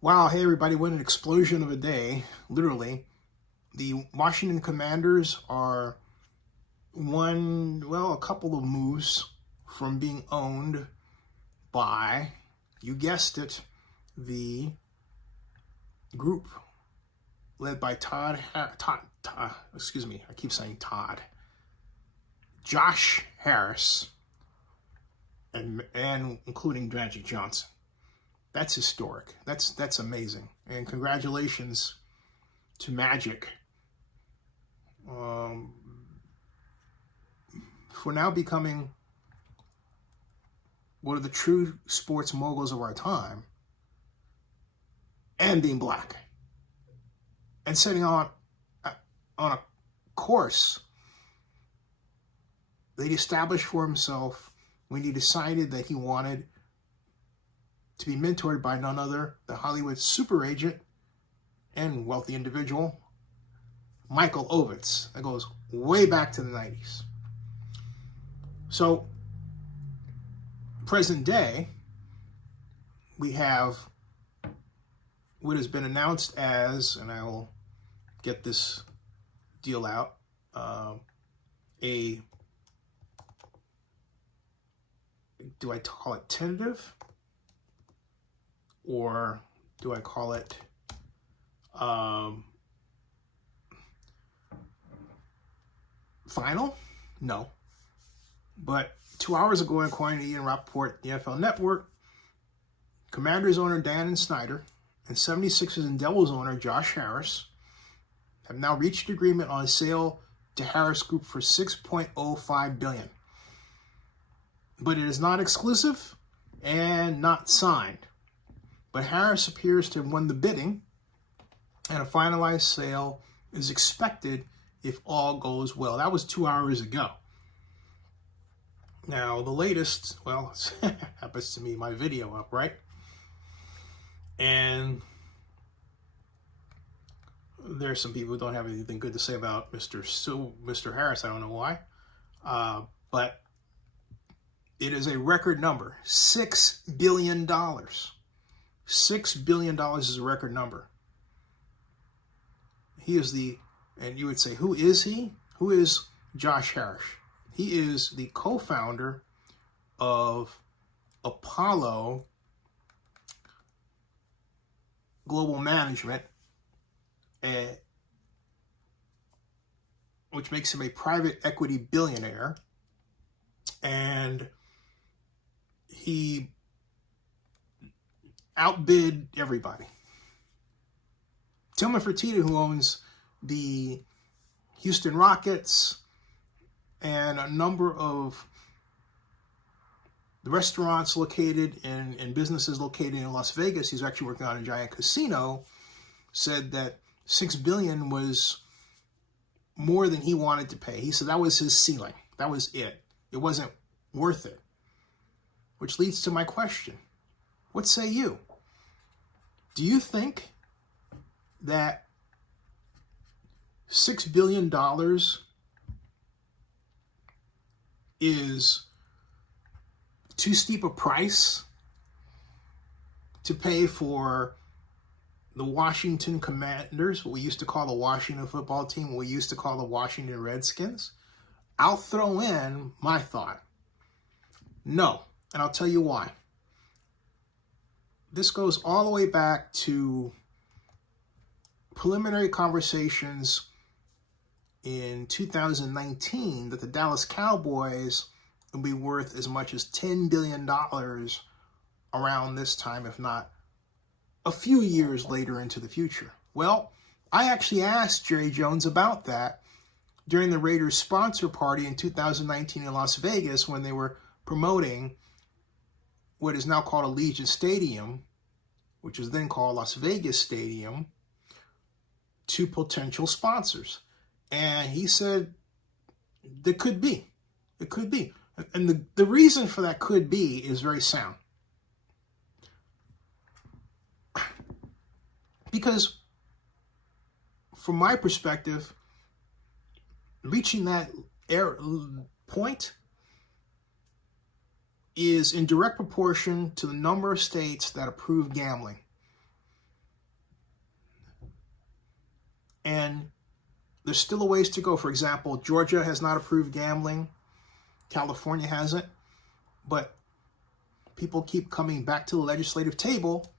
Wow, hey everybody, what an explosion of a day, literally. The Washington Commanders are a couple of moves from being owned by, you guessed it, the group led by Josh Harris, and including Magic Johnson. That's historic. That's amazing. And congratulations to Magic for now becoming one of the true sports moguls of our time and being black and setting on a course that he established for himself when he decided that he wanted to be mentored by none other than Hollywood super agent and wealthy individual, Michael Ovitz. That goes way back to the 90s. So, present day, we have what has been announced as, and I will get this deal out, do I call it tentative? Or do I call it final? No. But 2 hours ago, according to Ian Rappaport, the NFL Network, Commanders owner Dan Snyder and 76ers and Devils owner Josh Harris have now reached agreement on a sale to Harris Group for $6.05 billion. But it is not exclusive and not signed. But Harris appears to have won the bidding, and a finalized sale is expected if all goes well. That was 2 hours ago. Now, the latest, well, happens to me, my video up, right? And there's some people who don't have anything good to say about Mr. Harris. I don't know why. But it is a record number, $6 billion. $6 billion is a record number. He is and you would say, who is he? Who is Josh Harris? He is the co-founder of Apollo Global Management, which makes him a private equity billionaire. And he outbid everybody. Tillman Fertitta, who owns the Houston Rockets and a number of the restaurants located and businesses located in Las Vegas, he's actually working on a giant casino, said that $6 billion was more than he wanted to pay. He said that was his ceiling. That was it. It wasn't worth it. Which leads to my question. What say you? Do you think that $6 billion is too steep a price to pay for the Washington Commanders, what we used to call the Washington football team, what we used to call the Washington Redskins? I'll throw in my thought. No, and I'll tell you why. This goes all the way back to preliminary conversations in 2019 that the Dallas Cowboys will be worth as much as $10 billion around this time, if not a few years later into the future. Well, I actually asked Jerry Jones about that during the Raiders sponsor party in 2019 in Las Vegas when they were promoting what is now called Allegiant Stadium, which was then called Las Vegas Stadium, to potential sponsors. And he said, there could be. It could be. And the reason for that could be is very sound. Because from my perspective, reaching that point is in direct proportion to the number of states that approve gambling. And there's still a ways to go. For example, Georgia has not approved gambling. California hasn't. But people keep coming back to the legislative table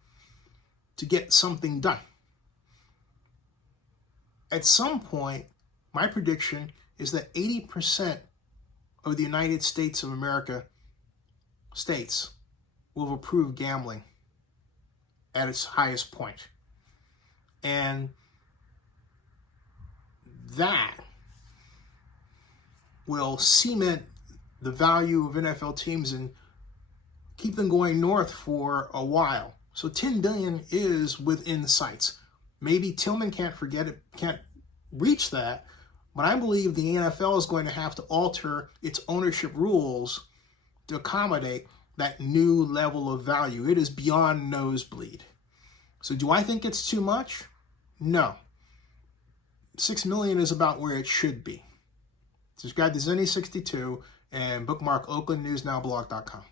to get something done. At some point, my prediction is that 80% of the United States of America states will have approved gambling at its highest point. And that will cement the value of NFL teams and keep them going north for a while. So $10 billion is within sights. Maybe Tillman can't reach that, but I believe the NFL is going to have to alter its ownership rules to accommodate that new level of value. It is beyond nosebleed. So do I think it's too much? No. $6 million is about where it should be. Subscribe to Zenny62 and bookmark oaklandnewsnowblog.com.